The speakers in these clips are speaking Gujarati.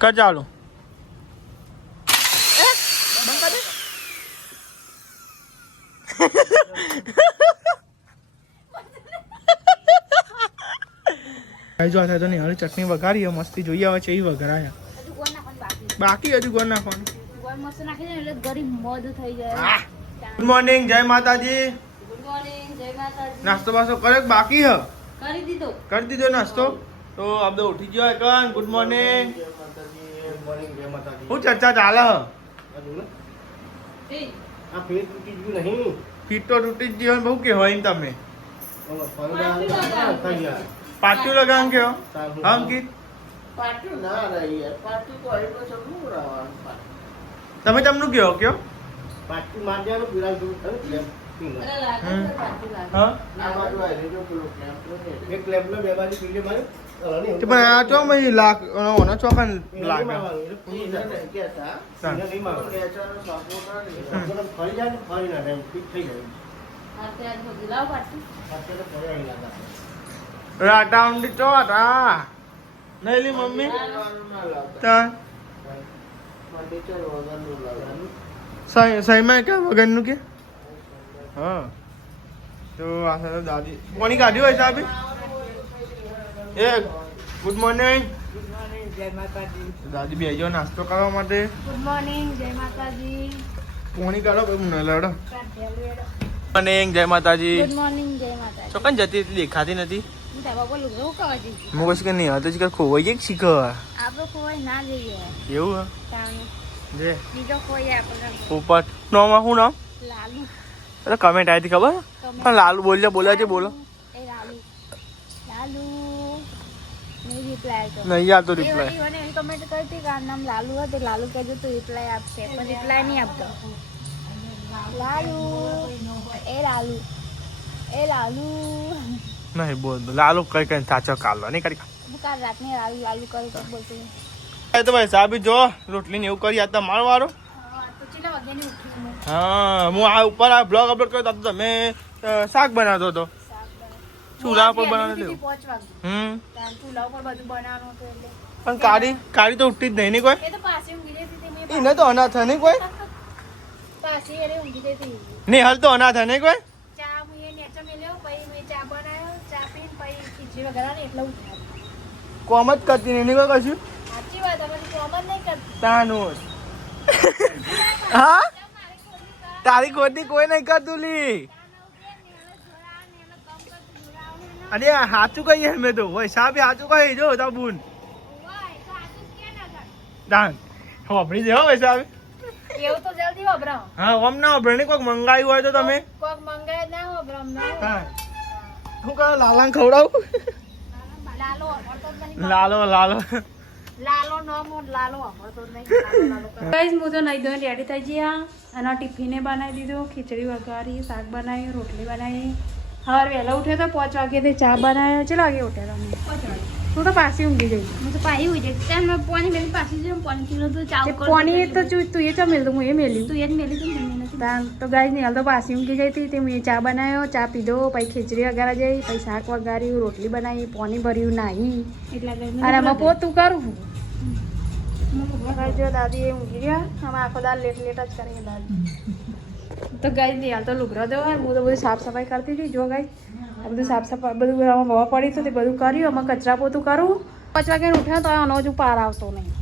કર ચાલુ જો થાય તો નહીં હવે ચટણી વઘારી મસ્તી જોઈએ હવે છે એ વઘારાયા બાકી હજુ ગોળ નાખવાનું ગુડ મોર્નિંગ જય માતાજી નાસ્તો બાસ્તો કરે બાકી હ કરી દીધો નાસ્તો તો આપણે ઉઠી ગયો કન ગુડ મોર્નિંગ શું ચર્ચા ચાલે હ ફીટ તો તૂટી જ ગયો બહુ કે હોય તમે પાટું લગાવ કે હા અંકિત તમે તમનું કયો કયો પાટું મારવાનું પીળા દૂર થયું એક લેબનો બે બાજુ પીલે મારે પણ આ ચો ભાઈ લાખ ઓનો ચોકન લાખ ફરી જાય ફરી ના એમ ફિટ થઈ જાય રાટા ઊંડી ચો હતા નહીં લી મમ્મી તા સહીમાં કે વગરનું કે હા તો આ સાથે દાદી કોની કાઢી હોય સાહેબ એ ગુડ મોર્નિંગ દાદી બેજો નાસ્તો કરવા માટે ગુડ મોર્નિંગ જય માતાજી કોની કાઢો કોઈ મને લડો મોર્નિંગ જય માતાજી ગુડ મોર્નિંગ જય માતાજી ચોકન જતી દેખાતી નથી તારા બોલું હું કહવા જઈ હું પછી કે નહીં હતો જ કે ખોવાઈ ગઈ શીખ આપણે કોઈ ના જઈએ એવું હે તાનું જે બીજો કોઈ આપણે ઉપર નોમાં શું નામ લાલુ અરે કમેન્ટ આવી હતી ખબર પણ લાલુ બોલ્યા છે બોલો એ લાલુ લાલુ નહીં રિપ્લાય તો નહીં આવતો રિપ્લાય મને એવી કમેન્ટ કરી હતી કે આ નામ લાલુ હતું લાલુ કહેજો તો રિપ્લાય આપશે પણ રિપ્લાય નહીં આપતો લાલુ એ લાલુ નહીં બોલ લાલુ કઈ કઈ સાચો કાલો નહીં કરી કાલ રાતને લાલુ લાલુ કરું તો બોલતું તો ભાઈ સાહેબ જો રોટલી ને એવું કરી આ તમારો વારો તો ચેલા વાગ્યાની ઉઠી હું હા હું આ ઉપર આ બ્લોગ અપલોડ કર્યો તો તમે શાક બનાવતો હતો ચૂલા પર બનાવતો હતો ચૂલા ઉપર બધું બનાવવાનું હતું એટલે પણ કાળી તો ઉઠતી જ નહીં કોઈ એ તો પાસે ઊંઘી જતી હતી મેં એને તો અનાથ નહીં કોઈ પાસે અરે ઊંઘી જતી નહીં હાલ તો અનાથ નહીં કોઈ ચા હું એ નેચો મેલ્યો પછી મેં ચા બનાવ્યો ચા પીને પછી ખીચડી વગેરે ને એટલે ઉઠ્યા કોમ જ કરતી નહીં કોઈ કશું સાચી વાત અમે કોમ જ નહીં કરતી તાનું હા તારી ખોટી કોઈ નહીં કરતું લી અરે સાચું કહીએ મેં તો હોય સાહેબ સાચું કહી જો તબુન દાન હોપડી દે હોય સાહેબ એવું તો જલ્દી વભરાવ હા ઓમ ના હોપડી કોઈક મંગાવ્યું હોય તો તમે કોક મંગાય ના વભરાવ ના હા હું કહો લાલાને ખવડાવું લાલો વભરતો જ નહીં લાલો લાલો નો મોડ લાલો વભરતો જ નહીં ગાઈસ હું તો નહીં ધોઈને રેડી થઈ ગયા અને ટિફિને બનાવી દીધું ખીચડી વઘારી શાક બનાવ્યું રોટલી બનાવી સવાર વહેલા ઉઠ્યો તો 5 વાગ્યાથી ચા બનાવ્યો ચેલા વાગે ઉઠ્યા તમે 5 વાગે તું તો પાછી ઊંઘી જઈ હું તો પાછી ઊંઘી જઈ ત્યાં મેં પાણી મેલી પાછી જઈ પાણી કિલો તો ચા પાણી તો તું એ ચા મેલ્યું હું એ મેલી તું એ જ મેલી તું તો ગાઈસ નહીં હાલ તો પાછી ઊંઘી જઈ હતી તે મેં ચા બનાવ્યો ચા પીધો પછી ખીચડી વઘારા જઈ પછી શાક વઘાર્યું રોટલી બનાવી પાણી ભર્યું નાહી અને આમાં પોતું કરું જો દાદી એ ઊંઘી ગયા આમાં આખો દાળ લેટ જ કરી દાદી તો ગાઈ નહીં હાલ તો લુગડા દેવા હું તો બધું સાફ સફાઈ કરતી હતી જો ગાઈ આ બધું સાફ સફાઈ બધું આમાં હવા પડી તો તે બધું કર્યું આમાં કચરા પોતું કરું 5 વાગે ઉઠ્યા તો આનો હજુ પાર આવતો નહીં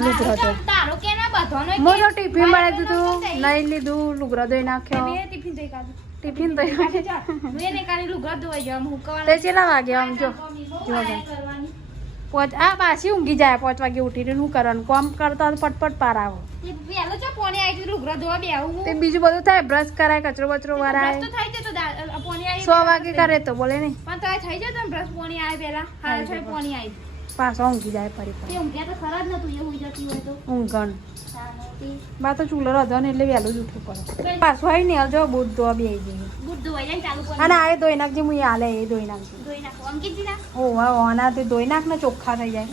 લુગડા તો હું તો ટિફિન બનાવી દીધું નહીં લીધું લુગડા ધોઈ નાખ્યો ટિફિન ધોઈ તે ચેલા વાગે આમ જો આ પાછી ઊંઘી જાય 5 વાગે ઉઠીને શું કરવાનું કામ કરતા ફટફટ પાર આવો તે બીજું બધું થાય બ્રશ કરાય કચરો બચરો વરાય 100 વાગે કરે તો બોલે નહીં પાછો ઊંઘી જાય ફરી ઊંઘણ બા તો ચૂલો રધો ને એટલે વહેલું જ ઉઠવું પડે પાછું આવી ને જો બૂટ ધોવા બે અને આ ધોઈ નાખજે હું હાલે એ ધોઈ નાખજે ઓના તે ધોઈ નાખ ને ચોખ્ખા થઈ જાય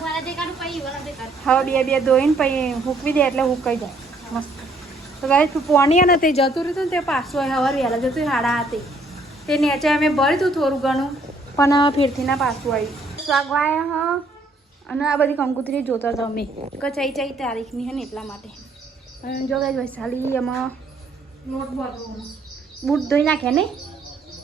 હવે બે ધોઈને પછી હૂકવી દે એટલે હુકાઈ જાય મસ્ત તો ગાઈસ પોણી અને તે જતું રહ્યું ને તે પાછું હવાર વહેલા જતું હાડા હતી તે નીચે અમે ભર્યું હતું થોડું ઘણું પણ ફેરથી ના પાછું આવ્યું સ્વાગવાય હ અને આ બધી કંકુતરી જોતા હતા અમે કે ચઈ તારીખની છે ને એટલા માટે. અને જો ગાઈસ વૈશાલી એમાં નોટ બૂટ ધોઈ નાખ્યા ને.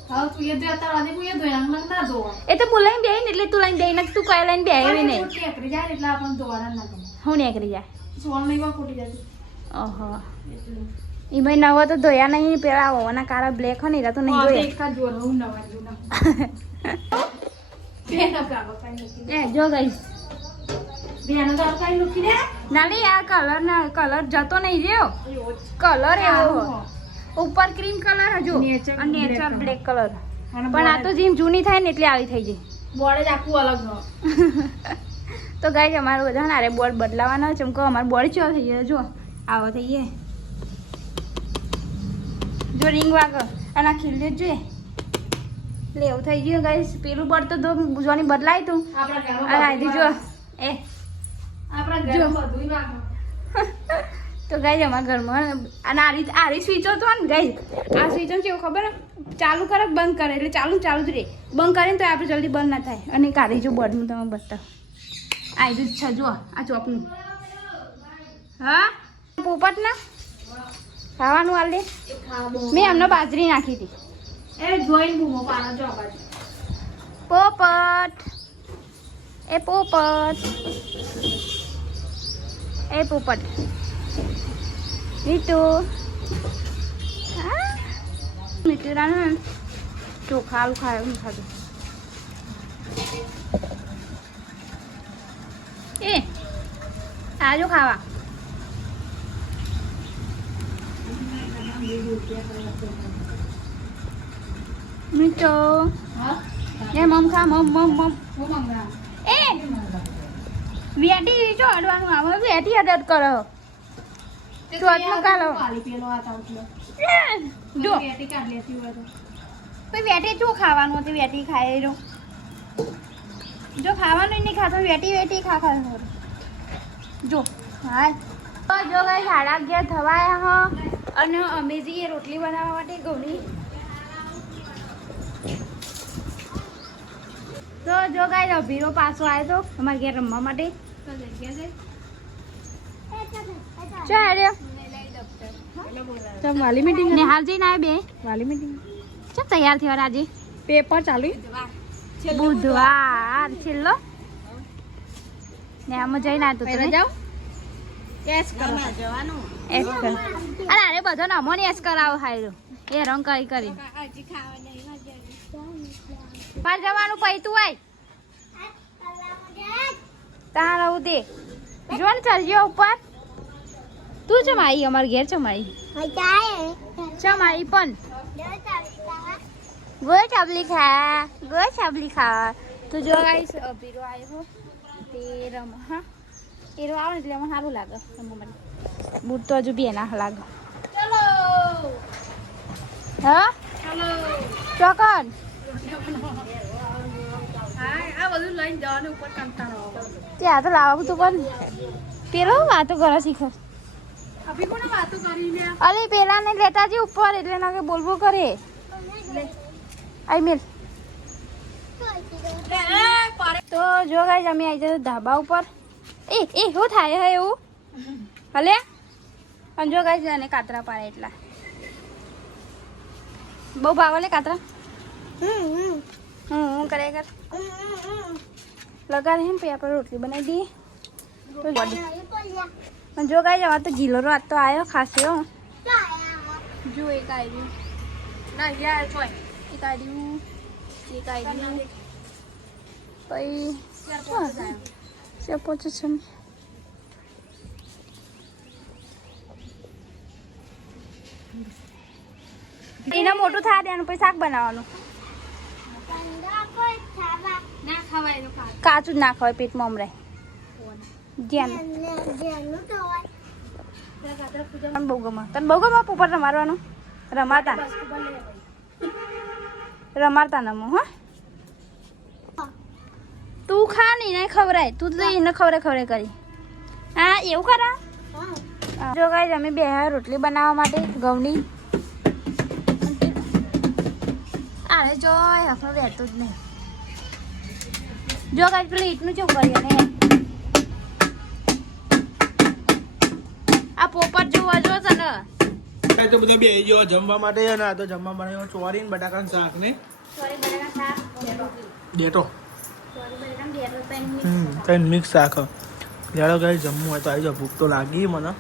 હા તું એ ધોયા તારા દે કોઈ ધોઈ નાખ ના ધોવા. એ તો બોલાઈને બેહી ને એટલે તું લઈને બેહી નાખ. તું કઈ લઈને બેહી ને નેકરી જાય એટલે આપણ ધોવાના ના ગમે. હું નેકરી જાય સોળ નહીં ખોટી જતી. ઓહો ઈ ભાઈ નવા તો ધોયા નહીં. પેલા હોવાના કારા બ્લેક હોય ને એરા તો નહીં ધોયા. એક જ જોર હું નવા જૂના એ જો ગાઈસ બેનો તો કઈ લુકી દે નાલી. આ કલર જતો નહીં રહ્યો. કલર એવો ઉપર ક્રીમ કલર હજુ અને નેચરલ બ્લેક કલર. પણ આ તો જેમ જૂની થાય ને એટલે આવી થઈ જાય. બોર્ડ જ આખું અલગ હોય. તો ગાઈસ અમારું બધા નારે બોર્ડ બદલાવાના છે. ચમકો અમારું બોર્ડ ચો થઈ જાય. જો આવો થઈ જાય. જો રિંગ વાગર અને આ ખીલ જોઈએ એટલે એવું થઈ ગયું ગાઈસ. પેલું બોર્ડ તો જોની બદલાય તું અને જો એ તો ગાઈસ અમારા ઘરમાં અને આરી સ્વિચો તો ને ગાઈસ આ સ્વિચો કેવું ખબર ચાલુ કરે બંધ કરે એટલે ચાલુ જ રહે. બંધ કરીને તો આપણે જલ્દી બંધ ના થાય. અને કાઢી જો બોર્ડનું તમે બતાવો. આ જ છે જો આ ચોકનું. હા પોપટ ના ખાવાનું હાલ દે. મેં એમને બાજરી નાખી હતી. એ જોઈને બૂમો પાડો જો બાજુ. પોપટ એ પોપટ એ પોપટ મીઠુ હા મીઠુ રાનું ચોખા આલુ ખાયું ખાધું. એ આજો ખાવા. મીઠો એ મમ ખા મમ એ વેટી જો અડવાનું આવે વેટી અડત કરો ચોટમાં કાલો જો વેટી કાઢ લેતી હોય તો વેટી જો ખાવાનું હતું. વેટી ખાય જો ખાવાનું નહીં ખાતો વેટી ખા જો હા. જો ગાઈ 11:30 થવાયા હો અને અમે જઈએ રોટલી બનાવવા માટે ઘઉંની. તો જો ગાઈ અભીરો પાછો આવ્યો તો અમારે ઘેર રમવા માટે. તો વાલી મીટિંગ ને હાલ જઈને આવે બે વાલી મીટિંગ ચમ તૈયાર થયો આજે. પેપર ચાલુ બુધવાર છેલ્લો ને આમાં જઈને આવતો તમે જાઓ એસ કરવા જવાનું. એસ કર અરે અરે બધો ને અમોને એસ કરાવો હાયરો એ રંગ કરી પાર જવાનું પૈતું હોય તાર રહું દે જો ને ચલજો ઉપર. તું ચમ આવી અમારે ઘેર ચમ આવી પણ ગો ચાબલી ખા તો જો ગાઈસ અભીરો આવ્યો તે રમ હા એરો આવે ને એટલે એમાં સારું લાગે રમવા માટે. બૂટ તો હજુ બે ના લાગે. ચલો હા ચલો ચોકન આ બધું લઈને જવાનું ઉપર કંટાળો ત્યાં તો લાવવું તું પણ પેલો વાતો કરે શીખર. અભી કોને વાતો કરી લે અલે પેલા ને લેતા જી ઉપર એટલે ના કે બોલબો કરે આઈ મેલ. તો જો ગાઈસ અમે આવી જઈએ ધાબા ઉપર. એ શું થાય હે એવું હલે અને જો ગાઈસ અને કાતરા પાડે એટલા બહુ ભાવે લે કાતરા. હું કરે કર લગા રહે ને પછી આપણે રોટલી બનાવી દઈએ તો બોડી. જો ગાઈસ અમારે તો ગીલો રાત તો આવ્યો ખાસ્યો. જો એક આવ્યું ના યાર કોઈ એક આવ્યું પછી ત્યાં પહોંચે છે એના મોટું થાય દેવાનું પછી શાક બનાવવાનું. કાચું જ ના ખવાય પેટમાં અમરાય બહુ ગમે તને બહુ ગમે પોપટ રમાડવાનું રમાડતા નમો હા. તું ખા ને એને ખવડાય તું તો એને ખવડાય કરી હા એવું કરા. જો ગાઈસ અમે બે રોટલી બનાવવા માટે ઘઉંની. અરે જો આપણું રહેતું જ નહીં. જો ગાઈસ પેલું ઈટનું ચેવું કરીએ ને કાંઈ તો બધા બેસી ગયો જમવા માટે અને આ તો જમવા માટે ચોરી ને બટાકાનું શાક ને ડેટો કઈ મિક્સ શાક જાડો કઈ જમવું હોય તો આવી જાવ ભૂખ તો લાગી મને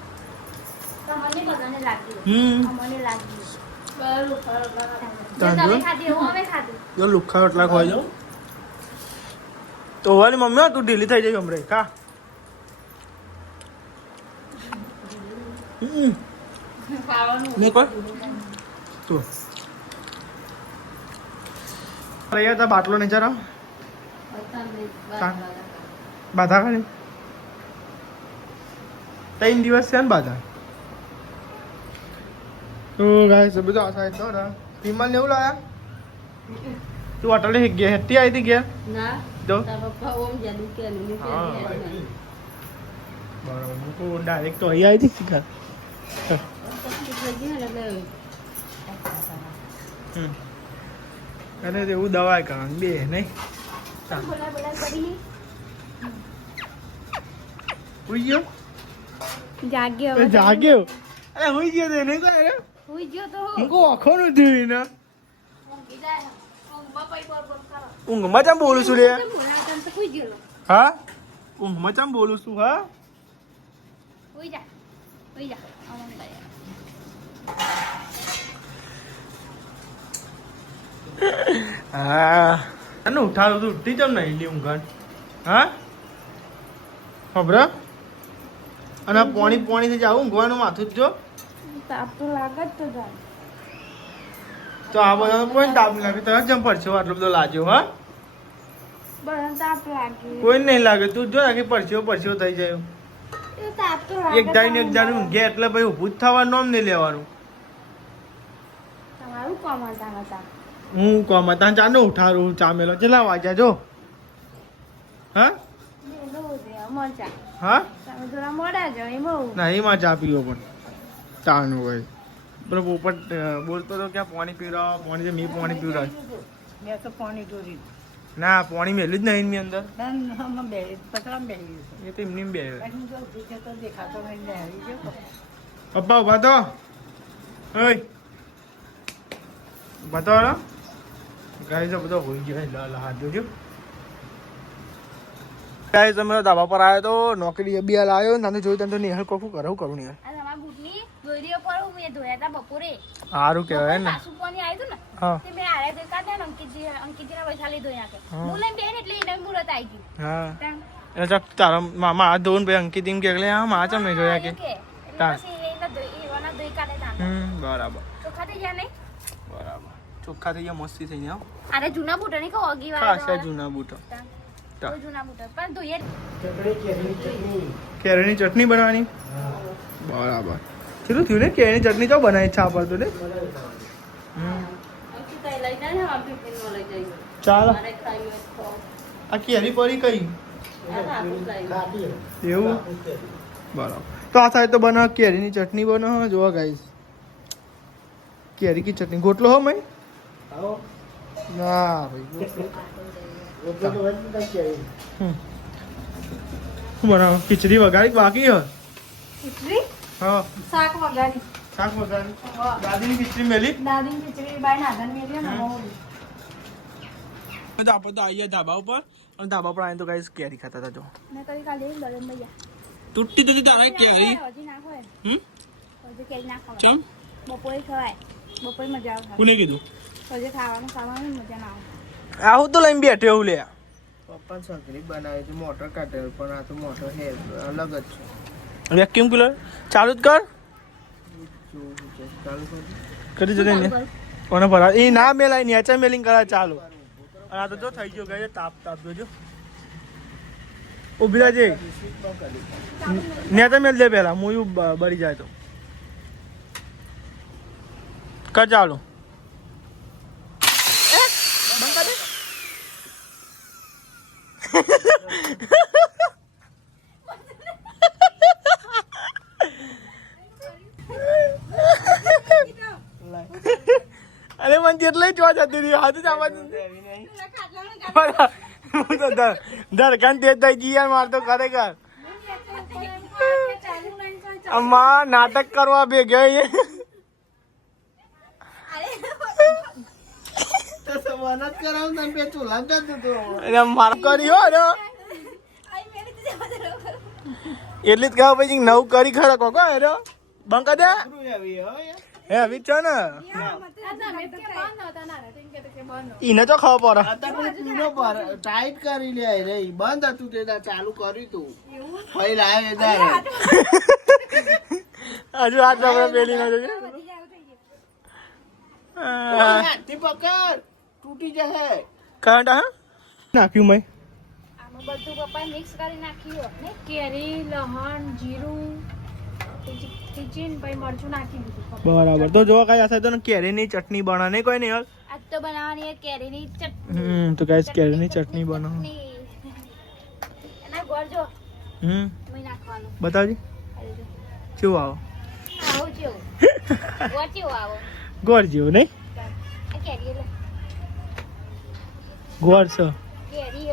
જો લુખ્ખા રોટલા ખવાઈ જાવ તો વાલી મમ્મી તું ઢીલી થઈ જાય હમણાં કા નહીં કોઈ તું રહ્યા હતા બાટલો નહીં જરા બાધા ખાલી 3 દિવસ છે ને બાધા તો ગાય બધું આ સાઈડ તો વિમલ ને એવું લાયા તું અટલે ગયા હેઠી આવી હતી ગયા તો બરાબર હું ડાયરેક્ટ તો અહીં આવી હતી અરે એવું દવા કરવાનું બે નહીં હુઈ ગયો જાગ્યો અરે હુઈ ગયો તો નહીં કરે હું કો આખો નથી ને ઊંઘમાં ચમ બોલું છું રે હા ઊંઘમાં ચમ બોલું છું હા હા અને ઉઠાડું તું ઉઠી જમ નહીં લી ઊંઘાણ હા ખબર અને પોણી પોણી જાવ ઊંઘવાનું માથું જ જો તાપ તો લાગે જ તો આ બધા કોઈ તાપ નહીં લાગે તરત જમ પડશે આટલો બધો લાગ્યો હા તાપ લાગે કોઈ નહીં લાગે તું જો આખી પરસ્યો થઈ જાય તાપ તો લાગે એક દાઈ ને એક દાઈ ઊંઘે એટલે ભાઈ ઊભું જ થવાનું નામ નહીં લેવાનું તમારું કામ હતા હું કોમ હતા ચાનો ઉઠાડું ચામેલો ચલા વાગ્યા જો હા હા ના એમાં ચા પીવો પણ ચાનું ભાઈ પેલો પોપટ બોલતો તો ક્યાં પાણી પીવડાવો પાણી છે મેં પાણી પીવડાવ ના પાણી મેલું જ નહીં એની અંદર એ તો એમની બે પપ્પા ઉભા તો ઓય બતાવો ગાય તો બધો હોઈ ગયો હાથ જોજો ગાય તમે ધાબા પર આવ્યો તો નોકરી બી આવ્યો નાનું જોયું તને તો નિહાલ કોકું કરું નિહાલ સારું કહેવાય ને હા તારા મામા હાથ ધોઈને ભાઈ અંકિત એમ કે હા મા ચમ નહીં જોયા કે બરાબર બરાબર ચોખ્ખા થઈ ગયા મસ્તી થઈ ગયા અરે જૂના બૂટો નહીં કહો અગી ખાસા જૂના બૂટો જૂના બૂટો પણ ધોઈએ કેરીની ચટણી બનાવવાની બરાબર ચલું થયું ને કેરીની ચટણી તો બનાવી છા પર તો ને ચાલો આ કેરી પડી કઈ એવું બરાબર તો આ સાઈડ તો બનાવ કેરીની ચટણી બનાવો જોવા ગાઈસ કેરી કી ચટણી ગોટલો હો મેં ના ભાઈ બનાવો ખીચડી વગાડી બાકી હે ખીચડી હા શાક વગાડી દાદીની ખીચડી મેલી દાદીની ખીચડી બાય નાદન મેલી ને તો આપણે તો આવીએ ધાબા ઉપર અને ધાબા પર આવીને તો ગાઈસ કેરી ખાતા હતા જો મેં કઈ કાલે દલન ભૈયા તૂટી તૂટી તારા કેરી હજી નાખો હજી કેરી નાખો ચમ બપોરે ખવાય બપોરે મજા આવે કોને કીધું હજી ખાવાનું મજા ના આવે આવું તો લઈને બેઠો એવું લે પપ્પા સકરી બનાવી હતી મોટર કાઢેલ પણ આ તો મોટર હે અલગ જ છે વેક્યુમ ક્લીનર ચાલુ જ કર કરી જને ને કોને ભરા એ ના મેલાય નેચા મેલિંગ કરા ચાલુ અને આ તો જો થઈ ગયો ગયો તાપ જોજો ઉભી રહેજે નેચા મેલ દે પહેલા મુયું બળી જાય તો કર ચાલુ અરે મને જેટલે જોવા જતી રહી હાથ જ આવા ધરકાન તે થઈ ગઈ યાર માર તો ખરેખર અમાર નાટક કરવા ભેગ્યા વનત કરાવું તને બે ચૂલા જતું તું એટલે માર કર્યો ને એટલી જ કહો પછી નવું કરી ખરા કોકો હેરો બંકા દે હે આવી છો ને ઈને તો ખબર પડે પીનો પર ટાઈટ કરી લે રે બંધ હતું તે ચાલુ કર્યું તું પહેલા આવે તારે હજુ હાથ આપણે પેલી ના જોઈ હાથથી પકડ તૂટી જશે કરંટ હા નાખ્યું મેં આમાં બધું પપ્પાએ મિક્સ કરી નાખ્યું ને કેરી લહણ જીરું તીચીન પછી મરચું નાખી દીધું બરાબર તો જો કઈ હશે તો કેરીની ચટણી બનાવવાની કોઈ નહીં યાર આજ તો બનાવવાની કેરીની ચટણી તો ગાઈસ કેરીની ચટણી બનાવો એના ગોળ જો મેં નાખવાનું બતાવજી કેવું આવો આવું જેવું ગોળ જેવું આવો ગોળ જેવું નહીં આ કેરી એટલે ગોળ છે કેરી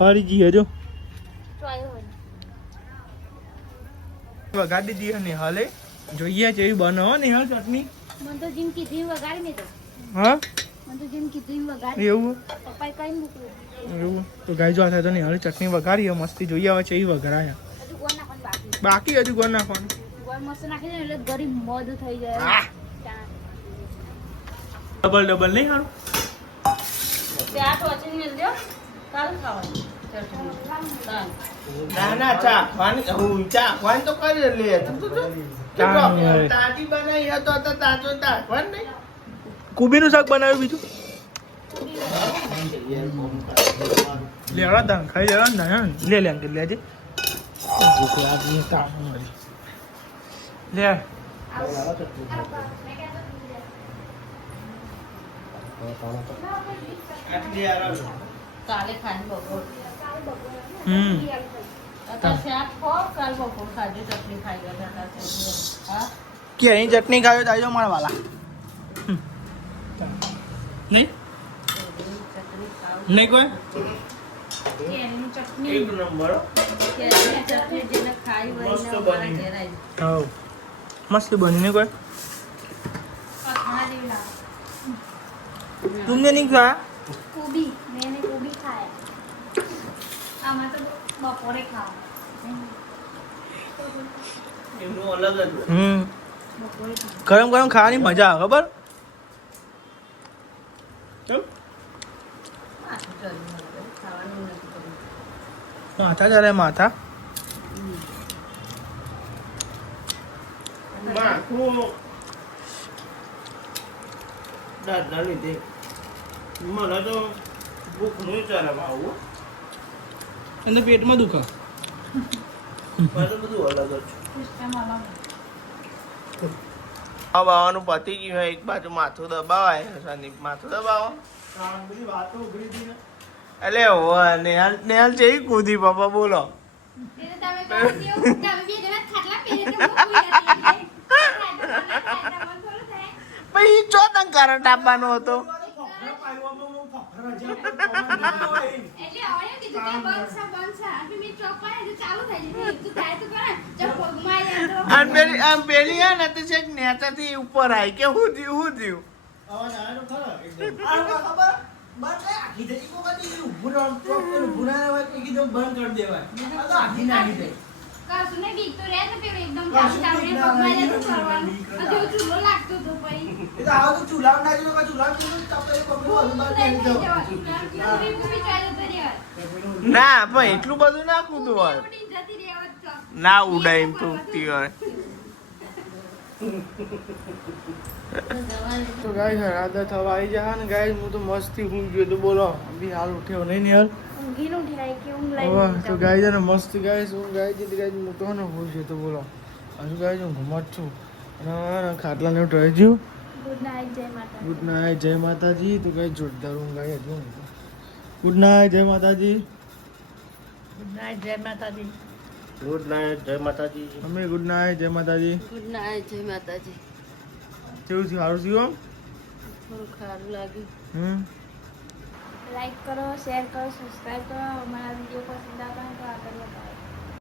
હરી જી હજો ચોયો હોય વગાડી દીધી ને હાલે જોઈએ છે એવી બનાવો ને હા ચટણી મને તો જીમ કીધી વગાડી ને તો હા મને તો જીમ કીધી વગાડી એવું પપ્પાએ કઈ મૂક્યું એવું તો ગાય જો થાય તો નહીં હાલે ચટણી વઘારી મસ્તી જોઈએ આવે છે એ વઘારાયા હજુ ગોળ નાખવાનું બાકી બાકી હજુ ગોળ નાખવાનું ગોળ મસ્ત નાખી દે એટલે ગરીબ મોઢું થઈ જાય ડબલ ડબલ નહીં હારું ત્યાં ટોચી મેલ દો કાલ ખાવાનું ના ના ચાખવાની હું ચાખવાની તો કરી લે તું તો તાજી બનાવી હતો તો તાજો ચાખવાનું નહીં કુબીનું શાક બનાવ્યું બીજું લેવા દા ખાઈ લેવા ને લે લે અંકલ લેજે ભૂખ લાગી કામ મારી લે કાલે ખાઈ બપોર અત્યારે શાક ખો કાલ બપોર ખાજો ચટણી ખાઈ ગયા હા કે અહીં ચટણી ખાયો તો આવજો મારા વાલા નહીં નહીં કોઈ કેરીની ચટણી એક નંબર કેરીની ચટણી જેને ખાઈ હોય મસ્ત ને બની. અમારા ઘેર આવી. હા મસ્ત બની કોઈ પથરા જેવી લાગે तुमने नहीं खाया કોબી મેં કોબી ખાયા આમાં તો બપોરે ખાવા એમનું અલગ જ હોય. બપોરે ખાવા गरम गरम खाने मजा आ खबर કેમ? માથું ચડ્યું મને. ખાવાનું નથી કર્યું. माथा चले माथा માથું દાદા લીધે મને તો ભૂખનું ચરમ આવું अंदर पेट में दुखा મારે બધું અલગ જ છે. સિસ્ટમ અલગ આ બાવાનું પતી ગયું હોય એક બાજુ માથું દબાવાય સંદીપ માથું દબાવો बड़ी बात हो गई थी ना એટલે હોવા નેહાલ નેહાલ જેવી કૂદી પપ્પા બોલો એટલે તમે કહો છો તમે બે જણા ખાટલા પહેરે તો હું કોઈ નથી પછી ચો તને કરંટ આપવાનો હતો એટલે હવે કીધું કે બંધ છે અને મેં ચોક પાડે ચાલુ થઈ જશે તું થાય તો કરે જબ પગમાં આવી જાય તો આમ પેલી હે ને તો છેક નેતાથી ઉપર આવી કે હું થયું કશું ને બીક તો રહે ને પેલું એકદમ ચાલુ ચાલુ પગમાં જાય તો કરવાનું અને જેવું ચૂલો લાગતો તો પછી ના પણ એટલું બધું ના કૂદવું હોય ના ઉડાય એમ તૂટતી હોય तो गाइस आधा थवा आई जा ने गाइस હું તો મસ્તી હું ગયો તો બોલો અભી હાલ ઉઠ્યો નહીં ને યાર ઊંઘી નું ઉઠાય કે ઊંઘ હવે લાગી તો ગાઈસ ને મસ્ત ગાઈસ હું ગાઈસ ગાઈસ મોટો ને હું છે તો બોલો હજુ ગાઈસ હું ઘમત છું અને ખાટલા ને ઉઠાઈ ગયું ગુડ નાઈટ જય માતા ગુડ નાઇટ જય માતાજી તો ગાઈસ જોરદાર હું ગાઈ હતું ગુડ નાઇટ જય માતાજી ગુડ નાઇટ જય માતાજી. ગુડ નાઇટ જય માતાજી અમે ગુડ નાઇટ જય માતાજી ગુડ નાઇટ જય માતાજી. કેવું છે સારું થયું થોડું ખારું હમ લાગ્યું. લાઈક કરો શેર કરો સબસ્ક્રાઇબ કરો અમારા વિડીયો પસંદ આવે તો આગળ વધારો